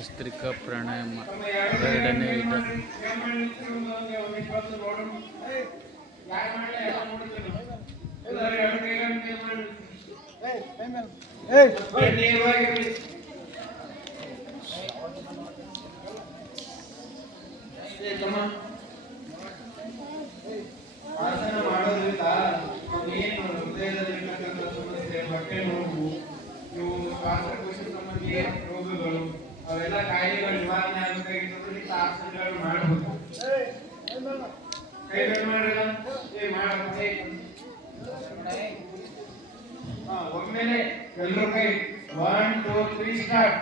ಭಸ್ತ್ರಿಕಾ ಪ್ರಾಣಾಯಾಮ ಎರಡನೇ ವಿಧ. ಆಸನ ಮಾಡೋದ್ರಿಂದ ಏನು ಹೃದಯದಲ್ಲಿರ್ತಕ್ಕಂಥ ಸಮಸ್ಯೆ, ಹೊಟ್ಟೆ ನೋವು, ಇವು ಶ್ವಾಸಕೋಶ ಸಂಬಂಧಿ ರೋಗಗಳು, ಅವೆಲ್ಲ ಕಾಯಿಲೆಗಳು ನಿವಾರಣೆ ಆಗಬೇಕಾಗಿರ್ತದೆ. ಆಸನಗಳನ್ನು ಮಾಡಬಹುದು. ಕೈಗಳು ಮಾಡಿಲ್ಲ ಒಮ್ಮೆಲೆ ಎಲ್ಲರೂ ಕೈ 1 2 3 ಸ್ಟಾರ್ಟ್.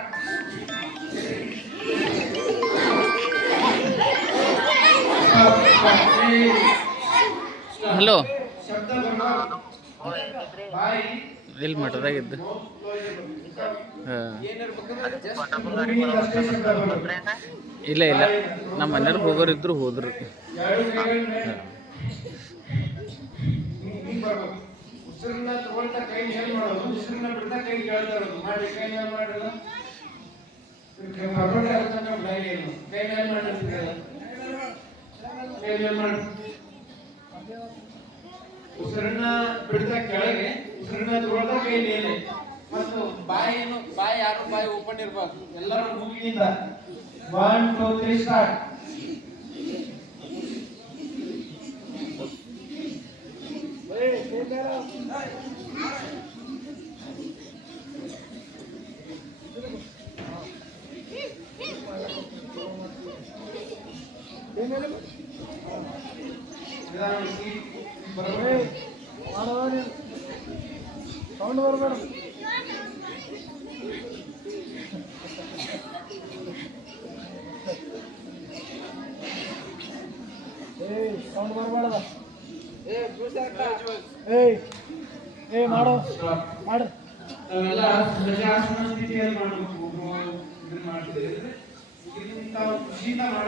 ಹಲೋ, ಶಬ್ದ ಬಾಯಿ ಎಲ್ಲಿ ಮಠದಾಗಿದ್ದು? ಇಲ್ಲ ಇಲ್ಲ, ನಮ್ಮ ಮನೆಯವ್ರು ಹೋಗೋರಿದ್ರು ಹೋದ್ರು. ಉಸಿರನ್ನ ತಗೊಳ್ತಾ ಕೈ ಮೇಲ್ ಮಾಡೋದು, ಉಸಿರನ್ನ ಬಿಡ್ತಾ ಕೈ ಕೇಳ್ತಾ ಇರೋದು ಮಾಡಿ. ಕೈ ಮೇಲ್ ಮಾಡಿರಲ್ಲ, ಕೈ ಮೇಲ್ ಮಾಡಿರ್ತೀರಲ್ಲ, ಕೈ ಮೇಲ್ ಮಾಡಿ. ಉಸಿರನ್ನ ಬಿಡ್ತಾ ಕೆಳಗೆ, ಉಸಿರನ್ನ ತಗೊಳ್ತಾ ಕೈ ಮೇಲೆ. ಮತ್ತು ಬಾಯಿ ಯಾರು ಬಾಯಿ ಓಪನ್ ಇರ್ಬಾರ್ದು, ಎಲ್ಲರೂ ಮೂಗಿನಿಂದ 1 2 3 ಸ್ಟಾರ್ಟ್. ಸೌಂಡ್ ಬರಬೇಡ. ಸೌಂಡ್ ಬರಬೇಡ. ಮಾಡೋ ಮಾಡು. ನಾವೆಲ್ಲ ಸಹಜಾಸನ ಸ್ಥಿತಿಯಲ್ಲಿ ಮಾಡಬೇಕು. ಇದನ್ನ ಮಾಡ್ತಿದ್ದೀವಿ, ಖುಷಿಯಿಂದ ಮಾಡೋದು.